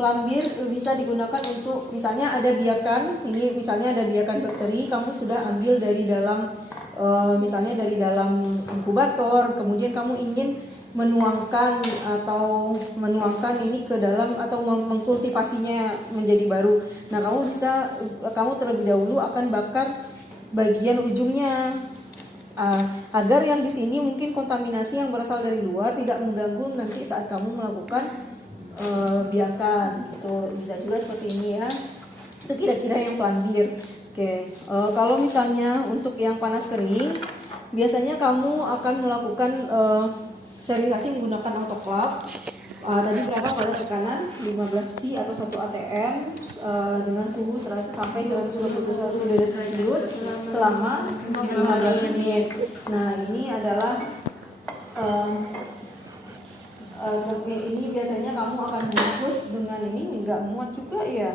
Pelambir bisa digunakan untuk misalnya ada biakan, ini misalnya ada biakan bakteri, kamu sudah ambil dari dalam misalnya dari dalam inkubator, kemudian kamu ingin menuangkan ini ke dalam atau mengkultivasinya menjadi baru. Nah, kamu terlebih dahulu akan bakar bagian ujungnya agar yang di sini mungkin kontaminasi yang berasal dari luar tidak mengganggu nanti saat kamu melakukan biakan. Itu bisa juga seperti ini ya. Itu kira-kira yang pelambir. Oke, kalau misalnya untuk yang panas kering, biasanya kamu akan melakukan sterilisasi menggunakan autoclave. Tadi berapa pada tekanan 15C atau 1 atm dengan suhu sampai 121 derajat Celcius selama 15 menit. Nah, ini adalah ini biasanya kamu akan bungkus dengan ini, enggak muat juga ya.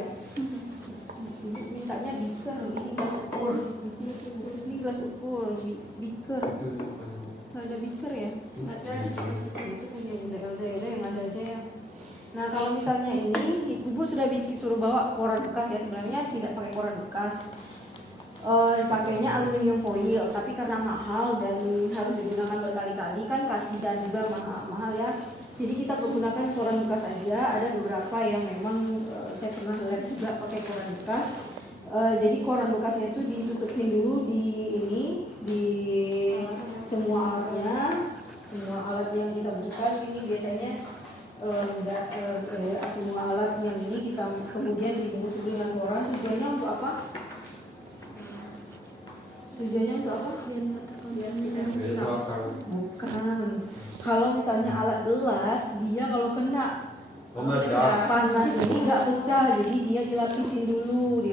Mintanya beaker, ini gelas ukur. Ini gelas ukur, beaker. Ada beaker ya? Ada. Itu punya daerah yang ada aja ya. Nah, kalau misalnya ini ibu sudah suruh bawa koran bekas ya, sebenarnya tidak pakai koran bekas. Pakainya aluminium foil, tapi karena mahal dan harus digunakan berkali-kali kan kasihan juga mahal ya. Jadi kita menggunakan koran bekas aja. Ada beberapa yang memang saya pernah lihat juga pakai koran bekas. Jadi koran bekasnya itu ditutupin dulu di semua alatnya, semua alat yang kita butuhkan. Ini biasanya semua alat yang ini kita kemudian dibungkus dengan koran. Tujuannya untuk apa? Tujuannya untuk apa? Biar tidak rusak. Bukan. Kalau misalnya alat gelas, dia kalau kena panas ini nggak pecah, jadi dia dilapisin dulu,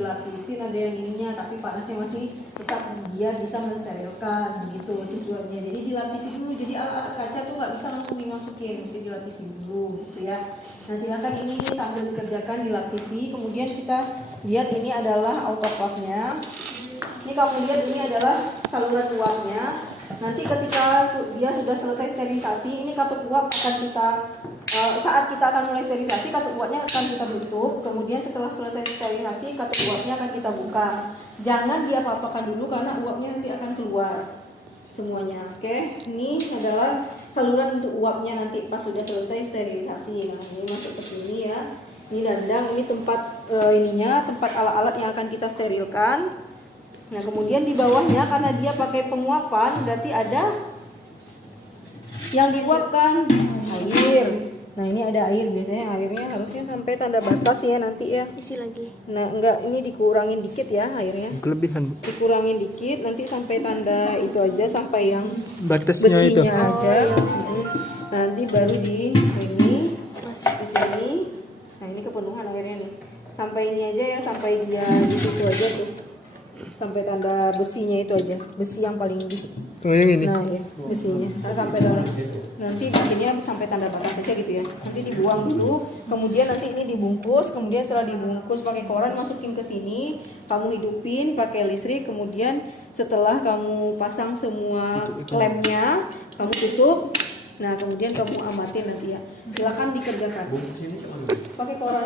ada yang ininya, tapi panasnya masih tetap, dia bisa mensterilkan, gitu tujuannya. Jadi dilapisin dulu, jadi alat kaca tuh nggak bisa langsung dimasukin, mesti dilapisin dulu, gitu ya. Nah, silakan ini sambil dikerjakan dilapisi, kemudian kita lihat ini adalah autoclave-nya. Ini kamu lihat ini adalah saluran uapnya. Nanti ketika dia sudah selesai sterilisasi, ini katup uap akan kita saat kita akan mulai sterilisasi, katup uapnya akan kita tutup. Kemudian setelah selesai sterilisasi, katup uapnya akan kita buka. Jangan diapa-apakan dulu karena uapnya nanti akan keluar semuanya. Oke, ini adalah saluran untuk uapnya nanti pas sudah selesai sterilisasi. Nah, ini masuk ke sini ya. Ini dandang, ini tempat tempat alat-alat yang akan kita sterilkan. Nah, kemudian di bawahnya karena dia pakai penguapan, berarti ada yang diuapkan air. Nah, ini ada air, biasanya airnya harusnya sampai tanda batas ya nanti ya. Isi lagi. Nah, enggak, ini dikurangin dikit ya airnya. Kelebihan. Dikurangin dikit, nanti sampai tanda itu aja, sampai yang batasnya besinya itu aja. Nanti baru di sini. Nah, ini kepenuhan airnya nih. Sampai ini aja ya, sampai dia di situ aja tuh. Sampai tanda besinya itu aja, besi yang paling di. Oh, yang ini. Nah, ya, besinya. Nah, sampai tanda. Nanti bikinnya sampai tanda batas aja gitu ya. Nanti dibuang dulu, kemudian nanti ini dibungkus, kemudian setelah dibungkus pakai koran masukin ke sini, kamu hidupin pakai listrik, kemudian setelah kamu pasang semua lemnya, kamu tutup. Nah, kemudian kamu amatin nanti ya. Silakan dikerjakan. Pakai koran.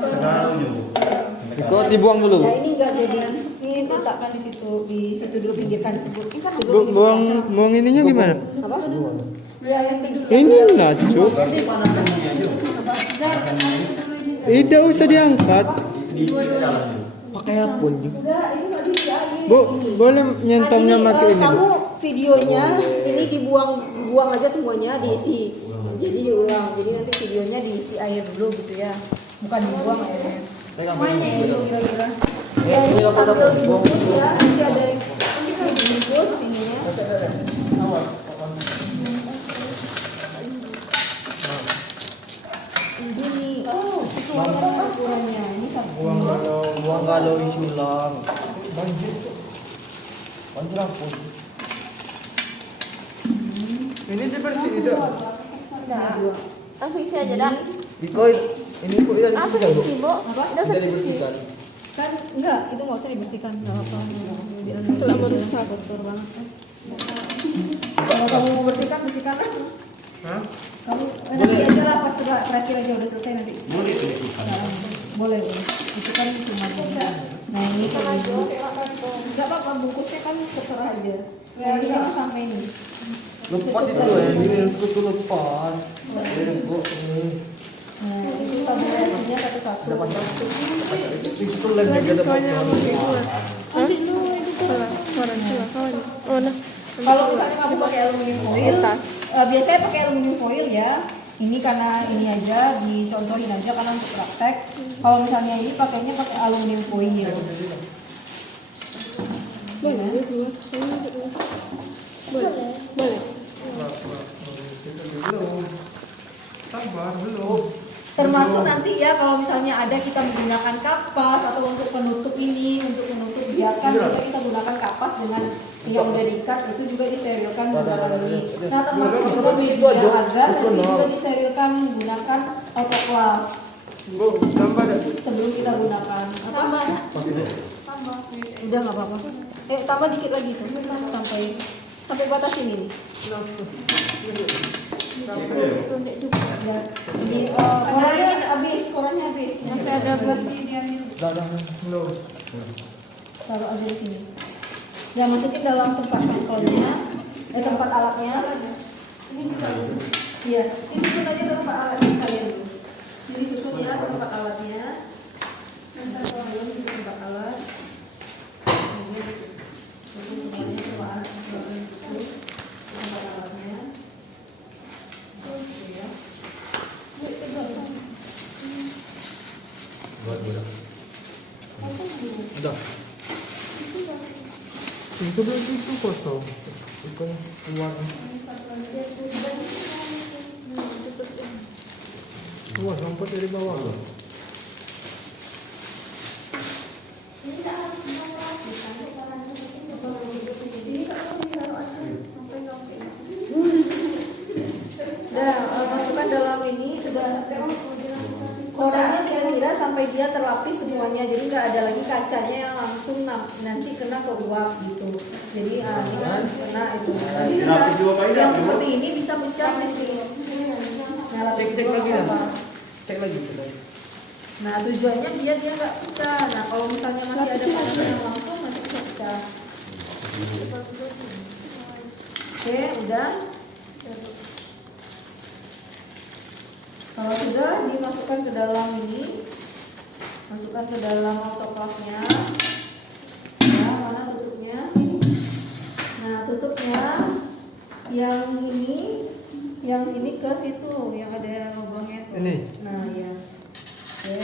Kok dibuang dulu? Ya, ini enggak jadi. Ini letakkan di situ dulu, pinggirkan sebut. Ini kan dulu. Buang ininya gimana? Apa? Ya, yang kedua. Ini lah, Cuk. Tidak usah diangkat. Pakai apa nih? Bu, boleh nyentomnya pakai ini. Kamu videonya ini dibuang aja semuanya, diisi. Jadi diulang. Jadi nanti videonya diisi air dulu gitu ya. Bukan dibuang airnya. Semuanya itu kira-kira. Ya, ini sambil dibungkus ya. Nanti ada yang dibungkus ininya. Ini sesuaikan ukurannya. Ini buang kalau isi ulang. Banjir apa? Ini dibersih itu. Langsung isi aja dah. Bikoy, ini kok udah Langsung isi, Bu. Udah dibersihkan. kan enggak, itu nggak usah dibersihkan, nggak apa-apa. Telah merusak. Kotor banget. Kalau kamu mau bersihkan, bersihkanlah. Hah? Kamu nanti aja lah pas terakhir aja udah selesai nanti. Boleh. Boleh, boleh. Itu kan cuma gini. Nah ini kayak gini. Enggak apa-apa, bungkusnya kan terserah aja. Nah ini jangan sampai nih. Lepas itu ya, ini itu lepas. Bu, ini. Nah itu tabulasinya satu-satu. Itu lagi ada banyak. Oh nah. Kalau misalnya kamu pakai aluminium foil, biasanya pakai aluminium foil ya. Ini karena ini aja dicontohin aja karena untuk praktek. Kalau misalnya ini pakainya pakai aluminium foil. Boleh. Boleh. Sabar belum. Termasuk nanti ya kalau misalnya ada kita menggunakan kapas atau untuk penutup ini, untuk menutup biarkan biasa kita gunakan kapas dengan yang udah diikat itu juga disterilkan dalam ini. Nah termasuk juga media agar nanti juga disterilkan menggunakan autoclave Bu, tambah dah. sebelum kita gunakan. Tambah. Udah nggak apa-apa. Tambah dikit lagi tuh sampai batas ini. Ya, ini korannya habis. Masih ada bersih dia minum. Belum. Taruh aja di sini. Ya masukin dalam tempat sampelnya, tempat alatnya. Ini juga. Iya, disusun aja ke tempat alatnya sekalian dulu. Jadi susun ya ke tempat alatnya. Belum di tempat alat. Susun semuanya ke tempat alatnya. Ya. Udah. Itu berarti itu kosong. Bukan keluar. Wah, sempat dari bawah loh. Masukkan dalam ini sudah korannya kira-kira sampai dia terlapis semuanya, jadi nggak ada lagi kacanya yang langsung nanti kena ke uap gitu. Jadi ini kan kena itu. Nanti bisa yang seperti ini bisa pecah nanti. Nah, lapis Cek lagi dua ya. apa? Cek lagi. Nah tujuannya biar dia nggak pecah. Nah kalau misalnya masih ada panas yang langsung nanti bisa pecah. Oke, udah. Kalau sudah dimasukkan ke dalam ini, masukkan ke dalam autoclave-nya. Ya, mana tutupnya? Nah, tutupnya yang ini ke situ, yang ada lubangnya tuh. Ini. Nah, ya. Oke.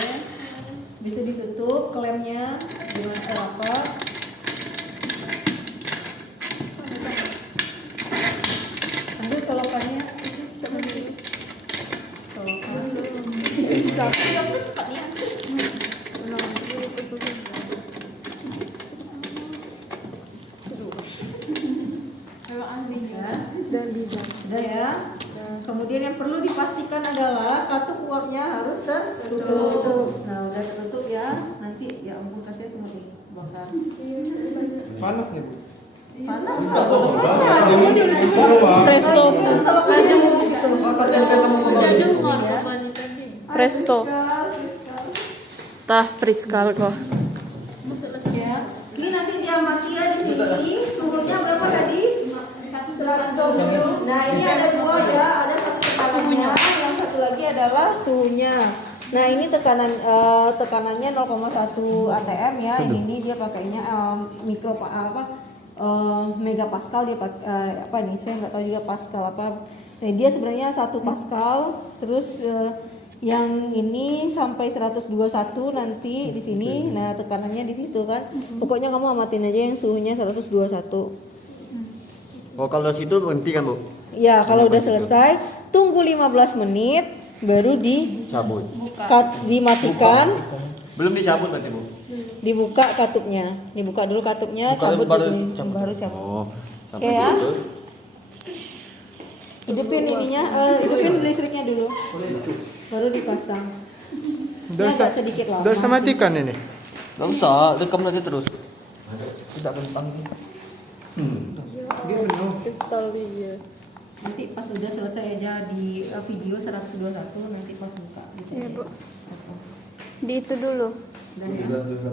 Bisa ditutup klemnya dengan rapat. Ambil colokannya. Udah ya. Kemudian yang perlu dipastikan adalah katup uapnya harus tertutup. Nah udah tertutup ya. Nanti ya ampun kasih semua ini bakar. Panas nih, Bu. Panas lah. Presto. Sama aja mau di situ. Ya. Presto. Tah Priskal kok. Ya. Ini nanti diamati ya di sini. Suhunya berapa tadi? 120. Nah ini ada dua ya, ada satu tekanannya, yang satu lagi adalah suhunya. Nah ini tekanannya 0,1 atm ya. Ini dia pakainya megapascal dia pakai apa nih? Saya nggak tahu juga pascal apa. Nah, dia sebenarnya 1 pascal. Terus yang ini sampai 121 nanti di sini. Nah tekanannya di situ kan. Pokoknya kamu amatin aja yang suhunya 121. Oh kalau situ berhenti kan, Bu? Ya, kalau udah selesai, tunggu 15 menit baru Cabut. dimatikan, Belum dicabut berarti, Bu? dibuka katupnya. Dibuka dulu katupnya, Buka cabut baru di sini, cabut. baru siap. Oh, Oke ya. Hidupin ininya, hidupin listriknya dulu. Baru dipasang. Udah Ini agak sedikit lama. udah matikan ini. Nggak usah, rekam aja terus. Tidak kentang. Kristal dia. Nanti pas udah selesai aja di video 121 nanti pas buka gitu. Iya, Bu. Oke. Di itu dulu.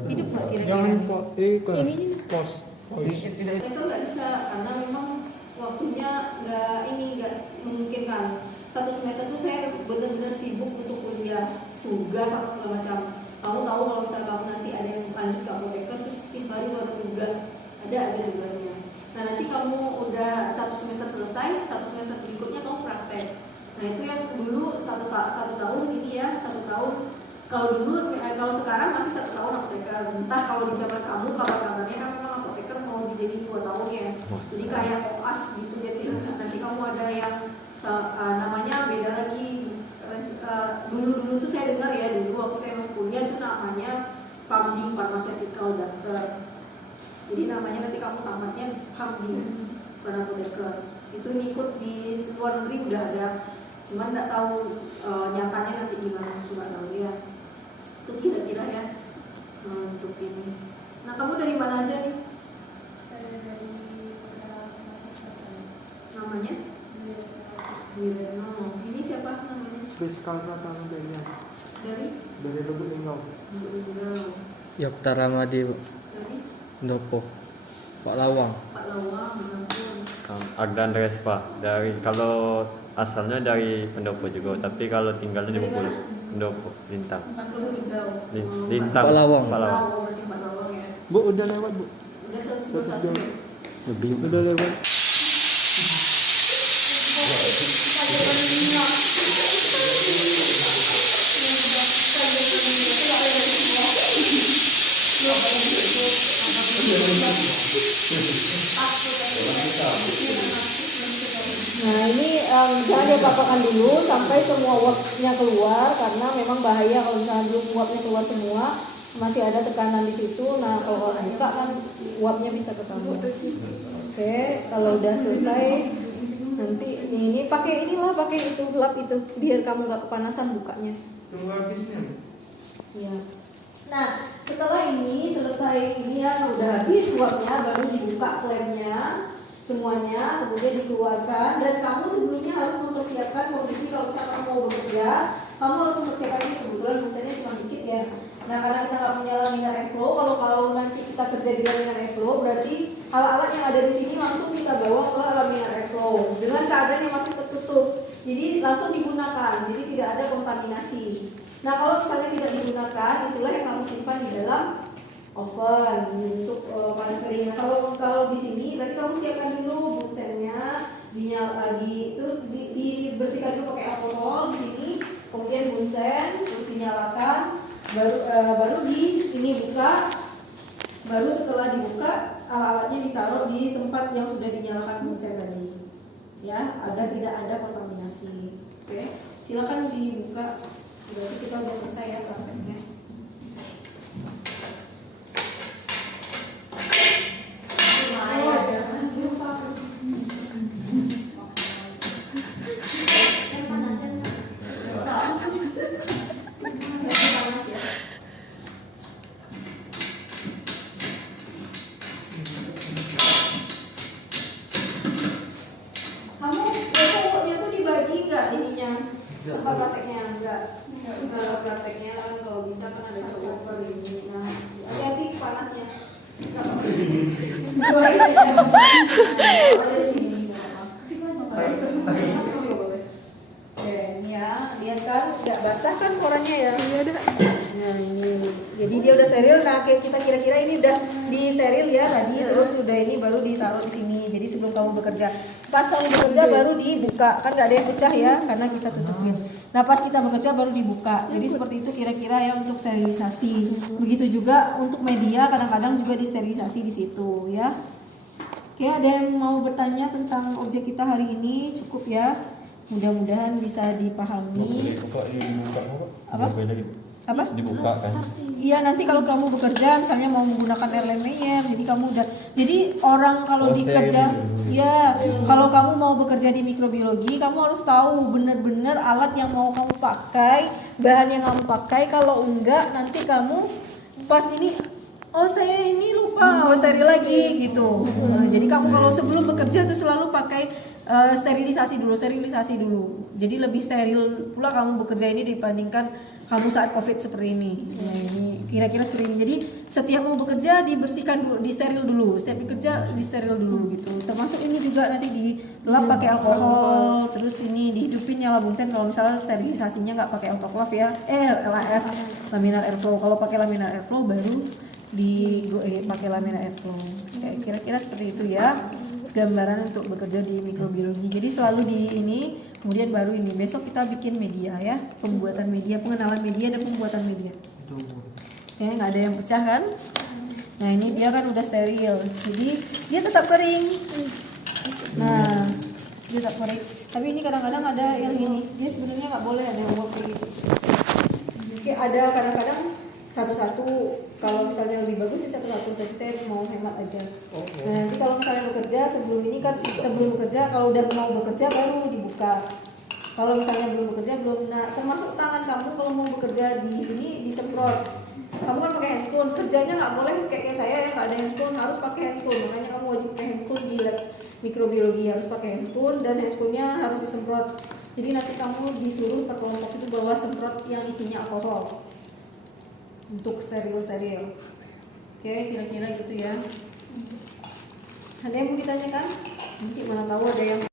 Hidup nggak Jangan kira-kira? Ini pos. Itu nggak bisa karena memang waktunya nggak memungkinkan. Satu semester tuh saya benar-benar sibuk untuk kuliah, tugas apa segala macam. Kamu tahu kalau misalnya kamu nanti ada yang lanjut ke apoteker terus setiap hari ada tugas, ada aja tugasnya. Nah nanti kamu udah satu semester selesai, satu semester berikutnya kamu praktek. Nah itu yang dulu satu tahun ini ya, 1 tahun. Kalau sekarang masih 1 tahun apoteker. Entah kalau di zaman kamu kabarnya kan memang apoteker mau dijadi 2 tahun ya. Jadi kayak koas gitu. Jadi nanti kamu ada yang namanya beda lagi. Dulu tuh saya dengar ya, dulu waktu saya masih kuliah itu namanya PAMDing, Pharmaceutical Doctor. Jadi namanya nanti kamu tamatnya PAMDing, bukan apoteker. Itu ngikut di luar negeri udah ada, cuman nggak tahu nyatanya nanti gimana, nggak tahu ya. Itu kira-kira ya untuk ini. Nah kamu dari mana aja nih? Namanya? Wireno. Ini siapa namanya? Rizka Pratama Daya. Dari Lubuk Linggau. Yokta Ramadi, Dari Pendopo, Pak Lawang. Pak Lawang, Manapun. Agdan Respa dari kalau asalnya dari Pendopo juga, tapi kalau tinggalnya di Dari Bengkulu. mana? Pendopo, Lintang. Bukan Lubuk Linggau. Lintang. Pak Lawang. Pak Lawang. Oh, masih Pak Lawang ya. Bu udah lewat bu. Udah 111 ya? Lebih. Udah lewat. Nah ini jangan diapa-apakan dulu sampai semua uapnya keluar, karena memang bahaya kalau misalnya belum uapnya keluar semua, masih ada tekanan di situ. Nah kalau buka kan uapnya bisa ketemu. Oke, kalau udah selesai nanti ini pakai itu lap itu biar kamu nggak kepanasan bukanya. Tunggu habisnya. Ya. Nah setelah ini selesai ini ya udah habis uapnya, baru dibuka flamnya semuanya, kemudian dikeluarkan. Dan kamu sebelumnya harus mempersiapkan kondisi kalau misalnya kamu mau bekerja, kamu harus mempersiapkan ini. Kebetulan misalnya cuma dikit ya. Nah karena kita nggak punya laminar airflow, kalau nanti kita kerja di laminar airflow, berarti alat-alat yang ada di sini langsung kita bawa ke laminar airflow dengan keadaan yang masih tertutup. Jadi langsung digunakan, jadi tidak ada kontaminasi. Nah kalau misalnya tidak digunakan, itulah yang kamu simpan di dalam oven untuk panas kering. Kalau di sini berarti kamu siapkan dulu bunsennya, terus dibersihkan dulu pakai alkohol di sini, kemudian bunsen terus dinyalakan, baru ini buka, baru setelah dibuka alat-alatnya ditaruh di tempat yang sudah dinyalakan bunsen tadi, ya agar tidak ada kontaminasi. Oke, silakan dibuka. Berarti kita udah selesai ya prakteknya. Tempat prakteknya enggak prakteknya kan kalau bisa kan ada cowok per ini. Nah hati-hati panasnya. Doain aja. Dari sini. Oke, ini ya, lihat kan nggak basah kan korannya ya? Iya ada. Nah ini, jadi dia udah steril. Nah kita kira-kira ini udah disteril ya tadi, terus sudah ini baru ditaruh di sini. Jadi sebelum kamu bekerja, pas kamu bekerja baru dibuka, kan nggak ada yang pecah ya, karena kita tutupin. Nah pas kita bekerja baru dibuka. Jadi seperti itu kira-kira ya untuk sterilisasi. Begitu juga untuk media, kadang-kadang juga disterilisasi di situ ya. Oke, ada yang mau bertanya tentang objek kita hari ini? Cukup ya. Mudah-mudahan bisa dipahami. Apa? Apa? Dibuka kan? Iya, nanti kalau kamu bekerja misalnya mau menggunakan Erlen Meyer, jadi kamu udah, jadi orang kalau dikerja, ya kalau kamu mau bekerja di mikrobiologi, kamu harus tahu benar-benar alat yang mau kamu pakai, bahan yang kamu pakai. Kalau enggak, nanti kamu pas ini, oh saya ini lupa, steril lagi gitu. Nah, jadi kamu kalau sebelum bekerja tuh selalu pakai sterilisasi dulu. Jadi lebih steril pula kamu bekerja ini dibandingkan kamu saat COVID seperti ini. Nah, ini kira-kira seperti ini. Jadi setiap mau bekerja dibersihkan dulu, disteril dulu. Setiap bekerja disteril dulu gitu. Termasuk ini juga nanti dilap pakai alkohol. Terus ini dihidupin nyala bunsen kalau misalnya sterilisasinya nggak pakai autoclave ya. LAF, laminar airflow. Kalau pakai laminar airflow baru pakai laminar airflow. Kayak kira-kira seperti itu ya. Gambaran untuk bekerja di mikrobiologi. Jadi selalu di ini, kemudian baru ini. Besok kita bikin media ya, pembuatan media, pengenalan media dan pembuatan media. Ya, nggak ada yang pecah kan? Nah ini dia kan udah steril, jadi dia tetap kering. Nah dia tetap kering. Tapi ini kadang-kadang ada yang ini. Dia sebenarnya nggak boleh ada yang buat kayak gitu. Oke, ada kadang-kadang satu-satu. Kalau misalnya lebih bagus sih satu-satu, tapi saya mau hemat aja. Nah nanti kalau misalnya bekerja sebelum ini kan, sebelum bekerja kalau udah mau bekerja baru dibuka. Kalau misalnya belum bekerja belum. Nah termasuk tangan kamu kalau mau bekerja di sini disemprot. Kamu kan pakai handscoon, kerjanya nggak boleh kayak saya ya, nggak ada handscoon, harus pakai handscoon. Makanya kamu wajib pakai handscoon di lab mikrobiologi, harus pakai handscoon dan handscoonnya harus disemprot. Jadi nanti kamu disuruh per kelompok itu bawa semprot yang isinya alkohol untuk steril. Oke, kira-kira gitu ya. Ada yang mau ditanyakan? Nanti mana tahu ada yang